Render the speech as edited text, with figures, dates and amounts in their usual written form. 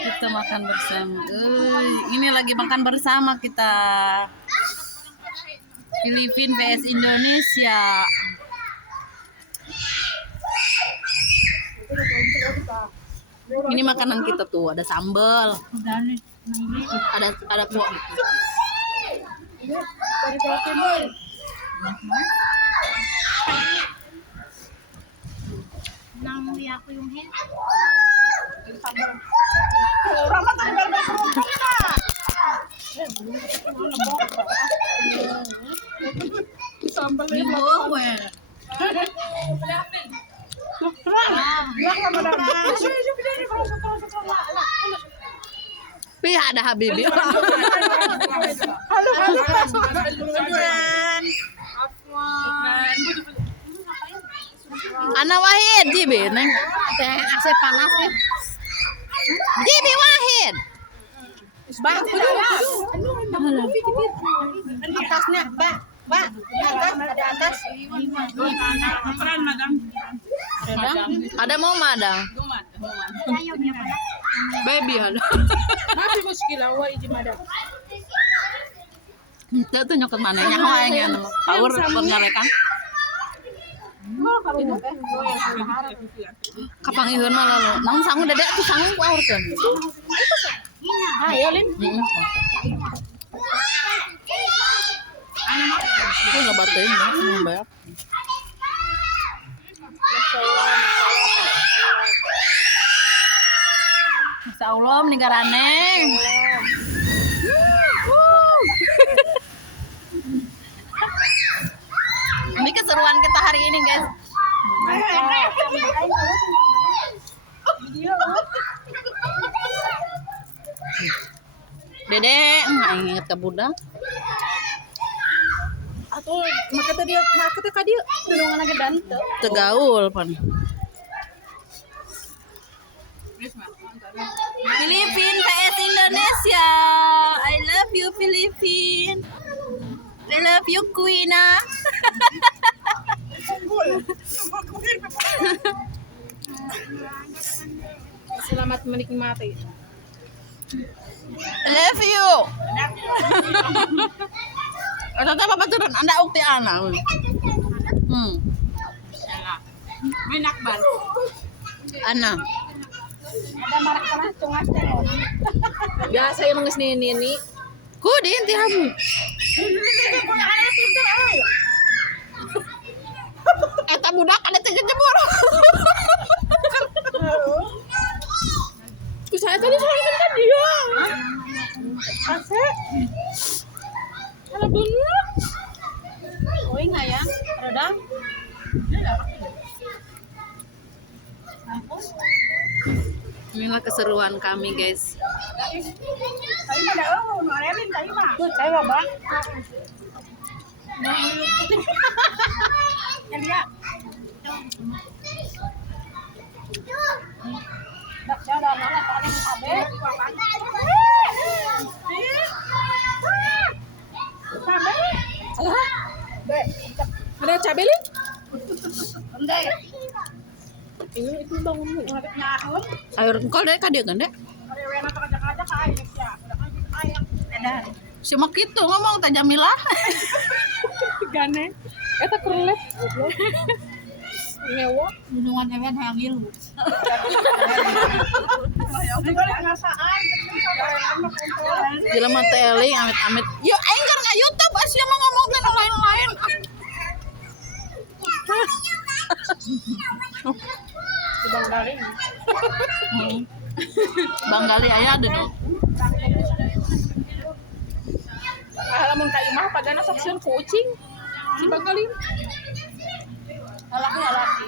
Kita makan bersama. Ini lagi makan bersama kita. Filipina vs Indonesia. Ini makanan kita tuh, ada sambal, ada kuah. Namuwi ako yung head. Pihak ada Habibi. Ana Wahid, Jibi, neng. AC panas nih. Jibi Wahid. Atasnya, Mbak. Mbak, ada atas. Ada mau madang. Ayaw niya pa. Baby ada. Masih muskil awal iji madam. Kita tuh nyokot mana nyaho yang power penyarekan. Kapang ihun mah lalu. Nang sangu dedek tuh sangu power kan. Ayo Lin. Itu enggak batin dah, bayar. Masya Allah, meninggarane. Ini keseruan kita hari ini, guys. Dedek, nggak inget ke budak. Atau makanya dia nurungan aja dante. Tegaul, pan. Filipina vs Indonesia. I love you, Filipina. I love you, Queen. Selamat menikmati. I love you. Atau apa turun? Anda ukti anak. Menakbal. Anak. Ada marak panas tungas terus. Biasa yung mga nini. Kudi inti hamu. Eta budak ada tiga jebur. Saya tadi soalnya kan dia. Asik. Ada bener. Uy nga yan. Rodam. Inilah keseruan kami, guys. Kayo ba daw? Marerin kayo ba? Kayo ba? Yan ya. Baksa daw na paling sabi. Sabi. Ada cabai Lin? Hindi. Itu bangun mo. Ngapit na ako. Ayo engkol deh kadek kan dek. Mariwena to kaja-kaja kayo siya. Ada. Si mak itu ngomong tak Jamilah. Gane. Eta kerlet. Ngewa. Hubungan ewen hayang ngilu. Hindi ko lang nasaan. Jelema teling amit-amit. Yo aing kan nggak YouTube asli mah ngomong tentang lain-lain. Bang Galing. Bang Gali aya ada dong. Alam mong kayo mah pagana saksiyon kucing. Si Bang Galing. Lalaki.